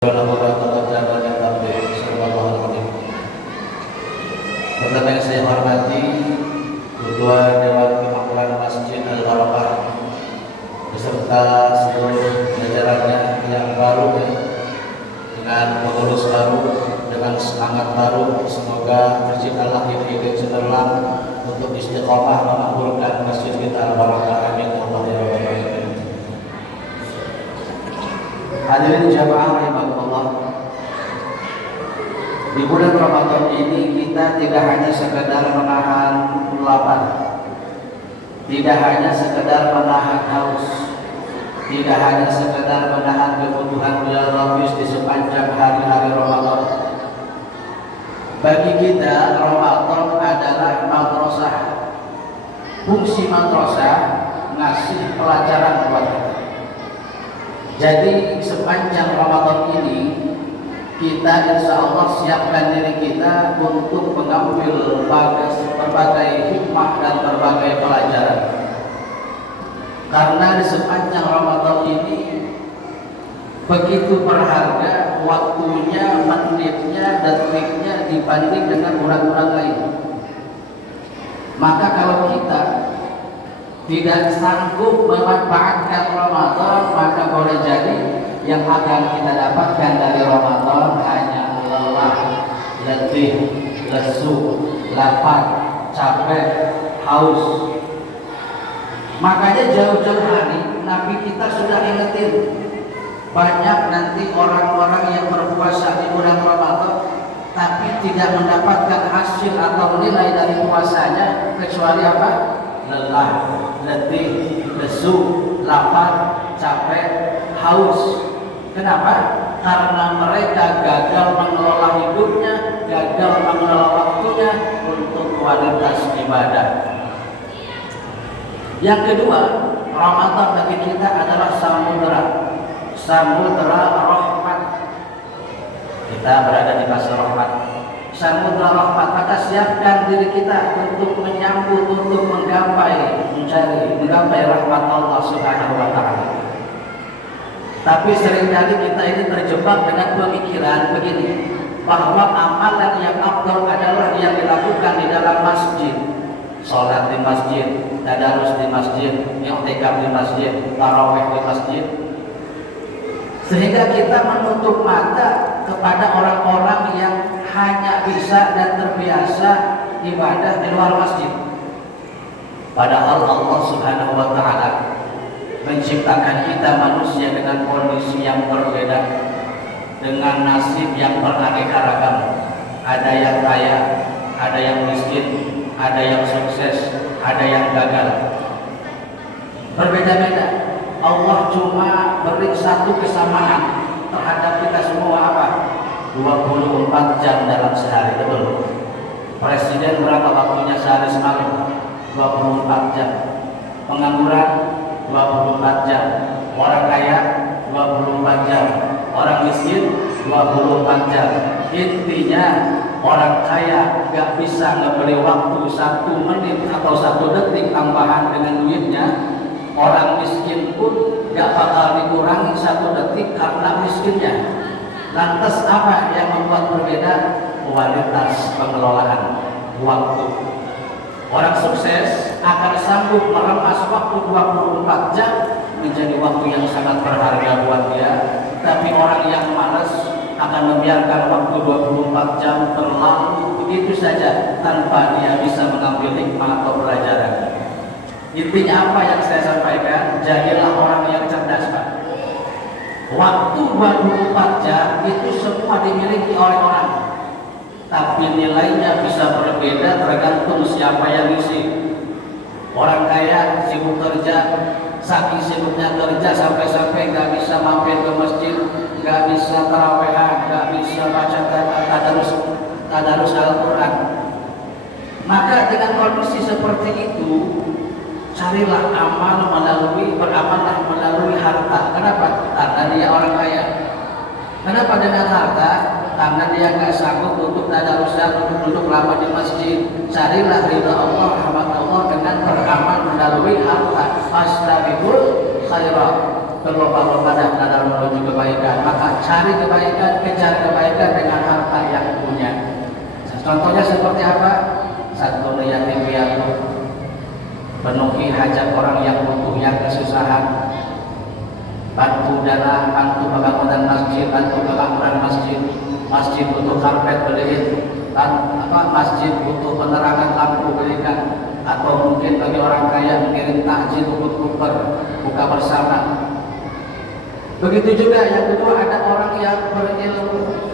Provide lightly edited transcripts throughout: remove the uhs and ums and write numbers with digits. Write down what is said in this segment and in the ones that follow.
Pertama yang saya hormati Ketua Dewan Kemakmuran Masjid Al-Barakah beserta seluruh jajarannya yang baru dengan pengurus baru, dengan semangat baru. Semoga terciptalah ide-ide cemerlang untuk istiqomah memakmurkan masjid kita Al-Barakah. Amin Allah ya rabbal alamin. Hadirin jamaah rahimakumullah. Di bulan Ramadan ini kita tidak hanya sekedar menahan lapar, tidak hanya sekedar menahan haus, tidak hanya sekedar menahan kebutuhan biologis di sepanjang hari-hari Ramadan. Bagi kita Ramadan adalah madrasah. Fungsi madrasah ngasih pelajaran buat kita. Jadi sepanjang Ramadan ini kita insya Allah siapkan diri kita untuk mengambil berbagai hikmah dan berbagai pelajaran. Karena di sepanjang Ramadan ini begitu berharga waktunya, menitnya, detiknya dibanding dengan bulan-bulan lain. Maka kalau kita tidak sanggup memanfaatkan Ramadan, maka boleh jadi yang akan kita dapatkan dari Ramadan hanya lelah, letih, lesu, lapar, capek, haus. Makanya jauh-jauh hari Nabi kita sudah ingetin, banyak nanti orang-orang yang berpuasa di bulan Ramadan tapi tidak mendapatkan hasil atau nilai dari puasanya kecuali apa? Lelah, letih, lesu, lapar, capek, haus. Kenapa? Karena mereka gagal mengelola hidupnya, gagal mengelola waktunya untuk kualitas ibadah. Yang kedua, Ramadan bagi kita adalah samudera rahmat. Kita berada di fase rahmat, samudera rahmat. Maka siapkan diri kita untuk menyambut, untuk menggapai rahmat Allah Subhanahu wa taala. Tapi seringkali kita ini terjebak dengan pemikiran begini, bahwa amalan yang afdal adalah yang dilakukan di dalam masjid. Sholat di masjid, tadarus di masjid, i'tikaf di masjid, tarawih di masjid. Sehingga kita menutup mata kepada orang-orang yang hanya bisa dan terbiasa ibadah di luar masjid. Padahal Allah Subhanahu wa taala menciptakan kita manusia dengan kondisi yang berbeda, dengan nasib yang beraneka ragam. Ada yang kaya, ada yang miskin, ada yang sukses, ada yang gagal. Berbeda-beda. Allah cuma beri satu kesamaan terhadap kita semua apa? 24 jam dalam sehari, betul? Presiden berapa waktunya sehari semalam? 24 jam. Pengangguran 24 jam. Orang kaya 24 jam. Orang miskin 24 jam. Intinya orang kaya gak bisa ngebeli waktu 1 menit atau 1 detik tambahan dengan duitnya. Orang miskin pun gak bakal dikurangi 1 detik karena miskinnya. Lantas apa yang membuat berbeda? Kualitas pengelolaan waktu. Orang sukses akan sanggup meremas waktu 24 jam menjadi waktu yang sangat berharga buat dia. Tapi orang yang malas akan membiarkan waktu 24 jam terlalu begitu saja tanpa dia bisa mengambil hikmah atau pelajaran. Intinya apa yang saya sampaikan? Jadilah orang yang cerdas, Pak. Waktu 24 jam itu semua dimiliki oleh orang, tapi nilainya bisa berbeda tergantung siapa yang isi. Orang kaya sibuk kerja, saking sibuknya kerja sampai-sampai nggak bisa mampir ke masjid, nggak bisa tarawehan, nggak bisa baca tadarus Al-Quran. Maka dengan kondisi seperti itu, carilah beramallah melalui harta. Kenapa? Karena dia orang kaya. Kenapa dengan harta? Karena dia nggak sanggup untuk tadarusan, untuk duduk lama di masjid. Carilah ridha Allah, rahmat Allah dengan beramal melalui harta. Fastabiqul khairat. berlomba-lomba dalam menuju kebaikan. Maka cari kebaikan, kejar kebaikan dengan harta yang punya. Contohnya seperti apa? Satu yatim piatu, penuhi hajat orang yang butuh, yang kesusahan, bantu dana, bantu pembangunan masjid, bantu pembangunan masjid butuh karpet beliin, masjid butuh penerangan lampu belikan, atau mungkin bagi orang kaya mengirim takjil untuk buka bersama. Begitu juga yang kedua, ada orang yang berilmu,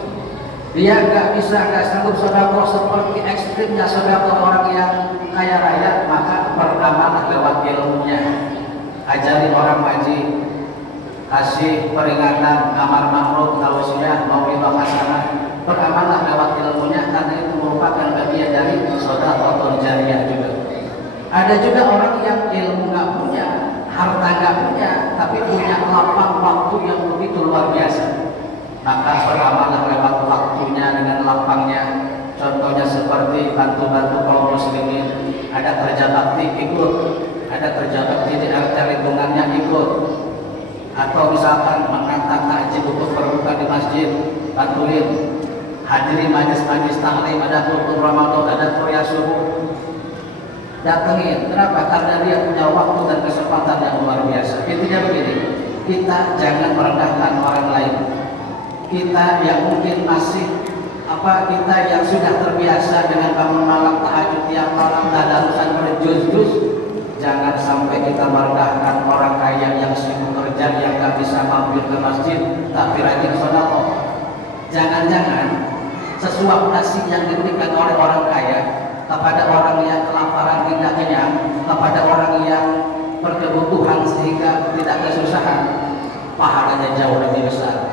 dia nggak sanggup sedekah seperti ekstrimnya sedekah orang yang kaya raya, maka beramanah lewat ilmunya. Ajari orang ngaji, kasih peringatan, amar ma'ruf, tausiah, mau'izah hasanah, beramanah lewat ilmunya, karena itu merupakan bagian dari sedekah jariyah juga. Ada juga orang yang ilmu nggak punya, harta nggak punya, tapi punya lapang waktu yang begitu luar biasa, maka beramallah lewat waktunya dengan lapangnya. Contohnya seperti bantu-bantu kaum muslimin, ada kerja bakti ikut, ada kerja bakti di RT lingkungannya ikut, atau misalkan mengantar takjil untuk berbuka di masjid, bantuin, hadiri majlis-majlis taklim, ada kultur Ramadan, ada kuliah subuh, datengin. Kenapa? Karena dia punya waktu dan kesempatan yang luar biasa. Intinya begini, kita jangan merendahkan orang lain. Kita yang mungkin masih kita yang sudah terbiasa dengan bangun malam, tahajud tiap malam, tadarusan berjuz-juz, jangan sampai kita merendahkan orang kaya yang sibuk kerja, yang gak bisa mampir ke masjid tapi rajin sedekah. Jangan-jangan sesuap nasi yang diberikan oleh orang kaya kepada orang yang kelaparan tidak kenyang, kepada orang yang berkebutuhan sehingga tidak kesusahan, pahalanya jauh lebih besar.